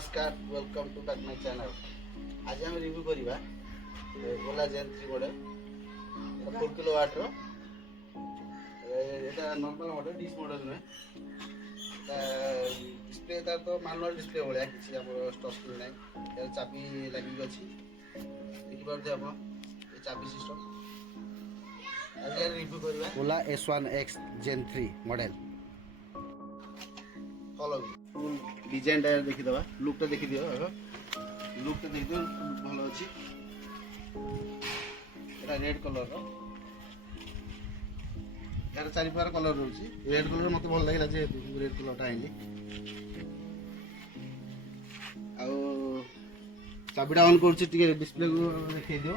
नमस्कार welcome to back my channel. आज हम रिव्यू करिबा ओला जेन 3 मॉडल 4 किलोवाट रो एटा नॉर्मल मॉडल डिस मॉडल में डिस्प्ले ता तो मैनुअल डिस्प्ले होया किछि हमर टच स्क्रीन नै यार चाबी लागि अछि देखि पार जे हम ए चाबी सिस्टम आज यार रिव्यू करिबा ओला S1X जेन 3 मॉडल फॉलो फुल डिजाइन टा देखि दबा लुक टा देखि दियो लुक टा देखि दियो भलो अछि एटा रेड कलर रो यार चारि पार कलर रहउछि रेड कलर मते भल लागिला जे रेड कलर टा आइली आ चाबिडा ऑन करछि टिके डिस्प्ले को देखि दियो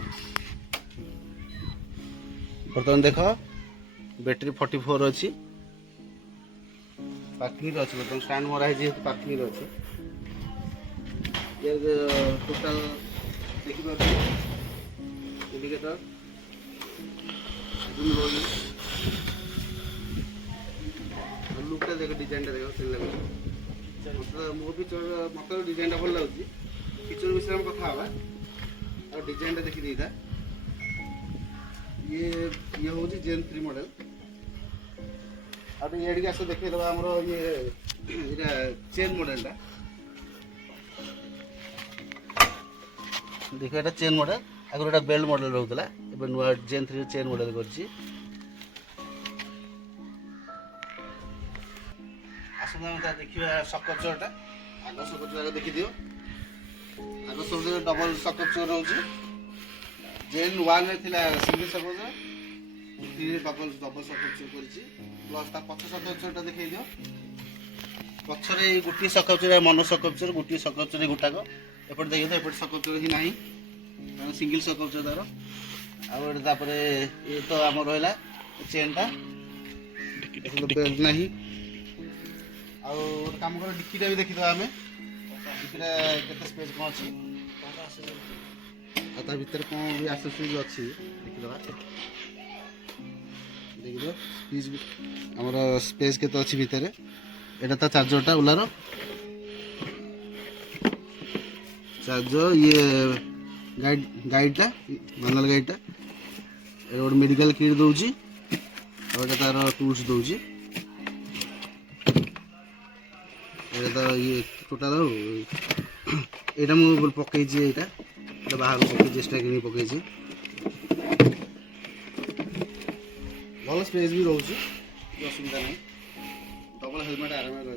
बर्तमान देखो बैटरी 44 अछि पार्किंग अच्छे बर्तमान स्टैंड मरा है जेहेतु पार्किंग अच्छे ये टोटल देखिए इंडिकेटर लुकटा देखो डिजाइन देखो से मतलब मो भी मतलब डिजाइन भल लगे फीचर विषय में कथा हवा और डिजाइन देखी देता ये हूँ जेन 3 मॉडल अब ये आस देखे दबा हमरो ये चेन मॉडल टा देखो एटा चेन मॉडल अगर एटा बेल्ट मॉडल रहउतला एबे नुआ जेन 3 चेन मॉडल करछि आसना हम देखिबा सकपचर टा आगो सकपचर देखि दियो आगो सब डबल सकपचर रहउछि जेन 1 रे थिला सिंगल सकपचर डबल सकपचर करछि प्लस ता पछ सकपचर देखै दियो पछरे गुटी सकपचर मन सकपचर गुटी सकपचर गुटाक एपट देखै तो एपट सकपचर ही नाही माने सिंगल सकपचर दार आ तापरे ये तो हमर रहला चेन टा बेल्ट नाही आ काम कर डिक्कीटा भी देखि दो हमें डिक्कीटा केते स्पेस कोन अछि आ ता भीतर कोन भी एक्सेसरीज अछि देखि दबा देख दो स्पेस हमर स्पेस के तो अछि भीतर एटा ता चार्जर टा उलारो चार्जर ये गाइड टा मैनुअल गाइड टा और मेडिकल किट दोउची और एटा तार टूल्स दोउची एटा ये टोटल एटा मो पकै छी एटा बाहर पकै चेष्टा करी पकै छी भल स्पेस भी रोचे असुविधा नहीं डबल हेलमेट आराम रहा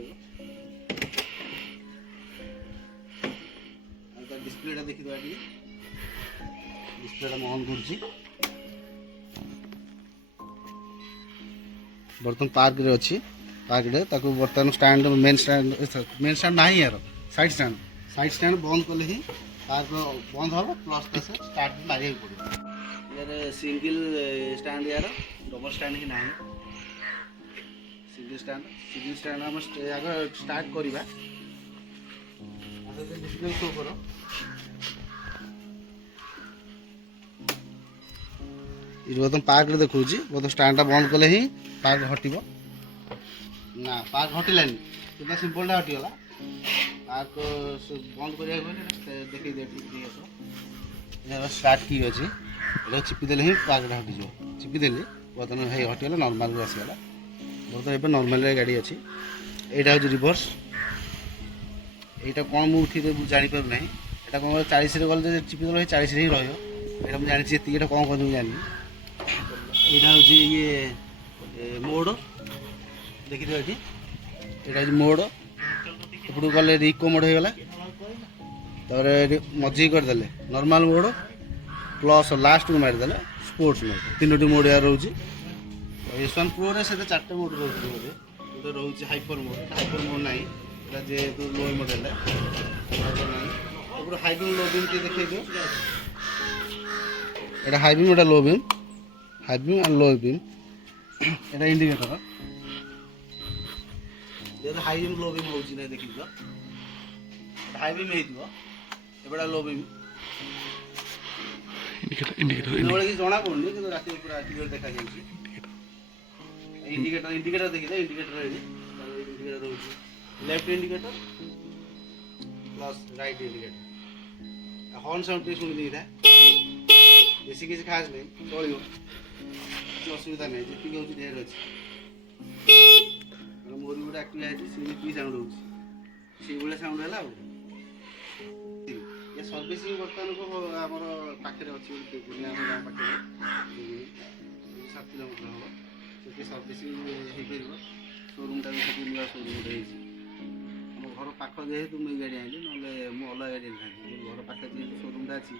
डिस्प्लेटा देखी दे डिस्प्लेटा ऑन कर बर्तमान पार्क रे अच्छी पार्क रे ताको बर्तमान स्टैंड मेन स्टैंड नहीं यार साइड स्टैंड बंद कले ही पार्क बंद हम प्लस स्टार्ट मारे पड़े यार सिंगल स्टैंड यार डबल स्टैंड ही नहीं सिंगल स्टैंड हम आगे स्टार्ट करवा डिस्प्ले शो करो ये बर्तमान पार्क रे देखो बर्तमान स्टैंड बंद कले ही पार्क हटिबो ना पार्क हटिलानी कितना सिंपल टा हटिगला पार्क बंद करिया गले देखै दे ठीक स्टार्ट की अछि एटा चिपी देले ही पार्क टा हटि जो चिपी देले बर्तमान हे हटिगला नॉर्मल आसी गला बर्तमान एबे नॉर्मल गाड़ी अछि एटा हो रिवर्स एटा कोन मु उठी जानि पर नहीं एटा कोन 40 रे गले चिपी देले 40 रे ही रहयो एटा मु जानि छी एटा कोन कोन जानि एटा हो ये मोड देखि दो एठी एटा मोड एपडू गले रिको मोड हो गला तरे मजी कर देले नॉर्मल मोड प्लस लास्ट को मार देले स्पोर्ट्स मोड तीनोटी मोड यार रहउची S1 Pro रे से चारटे मोड रहउची मोड तो रहउची हाइपर मोड नाही एटा जे तो लो मॉडल है नाही ऊपर हाई बीम लो बीम के देखै दियो एटा हाई बीम एटा लो बीम हाई बीम और लो बीम एटा इंडिकेटर ये हाई बीम लो बीम होउची नै देखि दियो हाई बीम हे दियो एबडा लो बीम इंडिकेटर नोळे की जणा पडनी कि राती पूरा क्लियर देखा जायछि इंडिकेटर देखि दे इंडिकेटर होउची left indicator plus right indicator. Horn sound ଟିକେ ଶୁଣି ଦେଇଥାଏ, ବେଶୀ କିଛି ଖାସ୍ ନାହିଁ, ଚଳିବ, କିଛି ଅସୁବିଧା ନାହିଁ, ଯେତିକି ହେଉଛି ଢେର ଅଛି। ମୋର ବି ଗୋଟେ ଆକ୍ଟିଭା ହେଇଛି, ସିଏ କି ସାଉଣ୍ଡ ହେଉଛି, ସେଇଭଳିଆ ସାଉଣ୍ଡ ହେଲା ଆଉ। ଏ ସର୍ଭିସିଂ ବର୍ତ୍ତମାନକୁ ଆମର ପାଖରେ ଅଛି ଗୋଟେ ଗୁଣିଆ ଆମ ଗାଁ ପାଖରେ 7 କିଲୋମିଟର ହେବ, ସେଠି ସର୍ଭିସିଂ ହେଇପାରିବ। ସୋରୁମ୍ଟା ବି ସେଠି ନୂଆ ସୋରୁମ୍ ଗୋଟେ ହେଇଛି। ଆମ ଘର ପାଖ ଯେହେତୁ ମୁଁ ଏଇ ଗାଡ଼ି ଆଣିଲି, ନହେଲେ ମୁଁ ଅଲଗା ଗାଡ଼ି ଆଣିଥାନ୍ତି। ଘର ପାଖରେ ଯେହେତୁ ସୋରୁମ୍ଟା ଅଛି,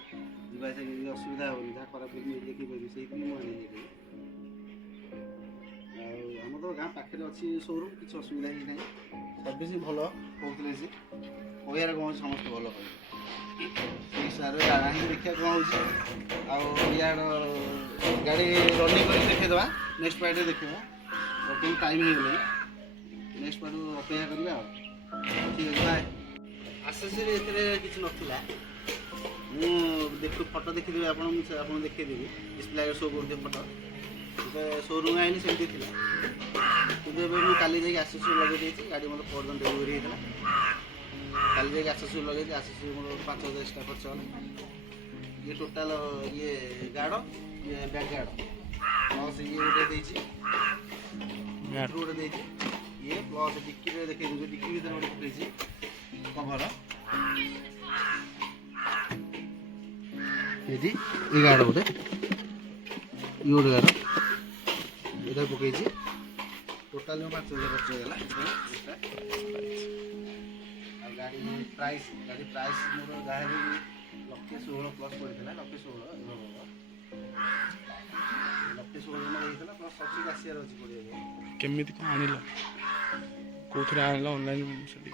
ଯିବା ଆସିବା କିଛି ଅସୁବିଧା ହେବନି, ଯାହା ଖରାପ ହେଇକି ଦେଖିପାରିବି, ସେଇଥିପାଇଁ ମୁଁ ଆଣିଲି ଏଠି। ଆଉ ଆମ ତ ଗାଁ ପାଖରେ ଅଛି ସୋରୁମ୍, କିଛି ଅସୁବିଧା ହିଁ ନାହିଁ। ସର୍ଭିସିଂ ଭଲ କହୁଥିଲେ, ସେ କହିବାର କ'ଣ ହେଉଛି, ସମସ୍ତେ ଭଲ କହିବେ। ସେଇ ସାରେ ଆଣିକି ଦେଖିବା କ'ଣ ହେଉଛି। ଆଉ ଇଆଡ଼ ଗାଡ଼ି ରନିଂ କରିକି ଦେଖେଇଦେବା, ନେକ୍ସଟ ପାର୍ଟରେ ଦେଖିବା। ବର୍ତ୍ତମାନ ଟାଇମ୍ ହେଇଗଲାଣି, ନେକ୍ସଟ ପାର୍ଟକୁ ଅପେକ୍ଷା କରିବା ଆଉ। ଠିକ୍ ଅଛି, ବାଏ। ଆସେସରି ଏଥିରେ କିଛି ନଥିଲା, ମୁଁ ଫଟୋ ଦେଖିଦେବି ଆପଣଙ୍କୁ ଦେଖେଇଦେବି, ଡିସପ୍ଲେ ଆଗରେ ଶୋ କରୁଥିବ ଫଟୋ। ଏବେ ସୋରୁମ୍ ଆଇନି ସେମିତି ଥିଲା, କିନ୍ତୁ ଏବେ ମୁଁ କାଲି ଯାଇକି ଆସେସରି ଲଗେଇ ଦେଇଛି। ଗାଡ଼ି ମୋର ପରଦିନ ଡେଲିଭରି ହେଇଥିଲା, କାଲି ଯାଇକି ଆସେସରି ଲଗେଇଛି। ଆସେସରି ମୋର 5,000 ଏକ୍ସଟ୍ରା ଖର୍ଚ୍ଚ ହେଲା। ଇଏ ଟୋଟାଲ ଇଏ ଗାର୍ଡ଼, ଇଏ ବ୍ୟାକ୍ ଗାର୍ଡ଼, ପ୍ଲସ୍ ଇଏ ଗୋଟେ ଦେଇଛି, ଗୋଟେ ଦେଇଛି, ଇଏ ପ୍ଲସ୍ ଡିକିରେ ଦେଖେଇ ଦେଉଛି, ଡିକି ଭିତରେ ଗୋଟେ ପକେଇଛି କଭର। ଏଠି ଏ ଗାର୍ଡ଼ ଗୋଟେ, ଇଏ ଗୋଟେ ଗାର୍ଡ଼, ଏଇଟା ପକେଇଛି। ଟୋଟାଲ 5,000 ଖର୍ଚ୍ଚ ହେଇଗଲା। ଆଉ ଗାଡ଼ି ପ୍ରାଇସ୍ ମୋର ଯାହା ବି 1,16,000 ପ୍ଲସ୍ ପଡ଼ିଥିଲା, 1,16,000 ଜମା ହେଇଥିଲା, ପ୍ଲସ୍ ସବସିଡ଼ି ଆସିବାର ଅଛି ପଡ଼ିବ। କେମିତି କ'ଣ ଆଣିଲ, କେଉଁଥିରେ ଆଣିଲ? ଅନଲାଇନ୍ ସେଠି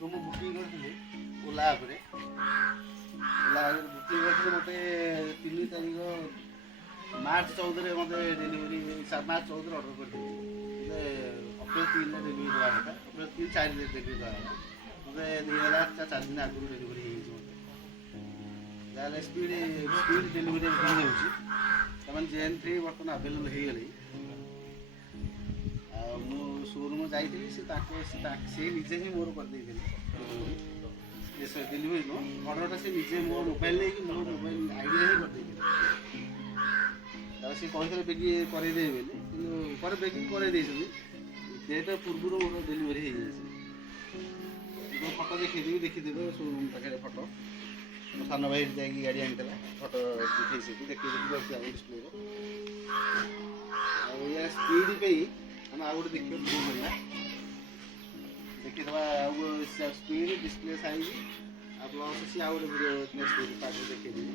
ମୁଁ ବୁକିଂ କରିଥିଲି ଓଲା ଆପ୍ରେ ବୁକିଂ କରିଥିଲି। ମୋତେ 3 ତାରିଖ ମାର୍ଚ୍ଚ 14ରେ ମୋତେ ଡେଲିଭରି, ମାର୍ଚ୍ଚ 14ରେ ଅର୍ଡ଼ର କରିଥିଲି। ହେଲେ ଅପ୍ରିଲ 3ରେ ଡେଲିଭରି ଦେବା କଥା, ଅପ୍ରିଲ 3, 4 ଡେଲିଭରି ଦେବା କଥା। ମୋତେ ହେଇଗଲା 4 ଦିନ ଆଗରୁ ଡେଲିଭରି ହେଇଯାଇଛି। ମୋତେ ଯାହେଲେ ସ୍ପିଡ଼ ଡେଲିଭରି ହେଇଯାଉଛି। ସେମାନେ ଜେନ୍3 ବର୍ତ୍ତମାନ ଆଭେଲେବଲ୍ ହେଇଗଲି। ଆଉ ମୁଁ ସୋରୁମ୍ ଯାଇଥିଲି, ସେ ନିଜେ ହିଁ ମୋର କରିଦେଇଥିଲେ ଡେଲିଭରି ନୁହଁ, ଅର୍ଡ଼ରଟା ସେ ନିଜେ ମୋ ମୋବାଇଲ ନେଇକି ମୋ ମୋବାଇଲ ଆଇଡ଼ିରେ ହିଁ କରିଦେଇଥିଲେ। ତାପରେ ସେ କହିଥିଲେ ବେଗି କରେଇଦେବେ ବୋଲି, କିନ୍ତୁ ପରେ ବେଗିଂ କରେଇ ଦେଇଛନ୍ତି। ଡେଟ୍ ପୂର୍ବରୁ ମୋର ଡେଲିଭରି ହେଇଯାଇଛି। ମୁଁ ଫଟୋ ଦେଖିଦେବେ ସୋରୁମ୍ ପାଖରେ ଫଟୋ। ମୋ ସାନ ଭାଇ ଯାଇକି ଗାଡ଼ି ଆଣିଥିଲା, ଫଟୋ ଉଠେଇ ସେଠି ଦେଖେଇଦେବି ଡିସପ୍ଲେରେ। ଆଉ ୟା ସ୍ପିଡ଼ ପାଇଁ ଆମେ ଆଉ ଗୋଟେ ଦେଖିବା, ଭିଡ଼ିଓ କରିବା, ଦେଖିଦେବା। ଆଉ ସ୍ପିଡ଼, ଡିସପ୍ଲେ ସାଇଜ୍, ଆଉ ପ୍ଲସ୍ ଅଛି ଆଉ ଗୋଟେ ଭିଡ଼ିଓ ନେକ୍ସଟ ପାର୍ଟରେ ଦେଖେଇଦେବି।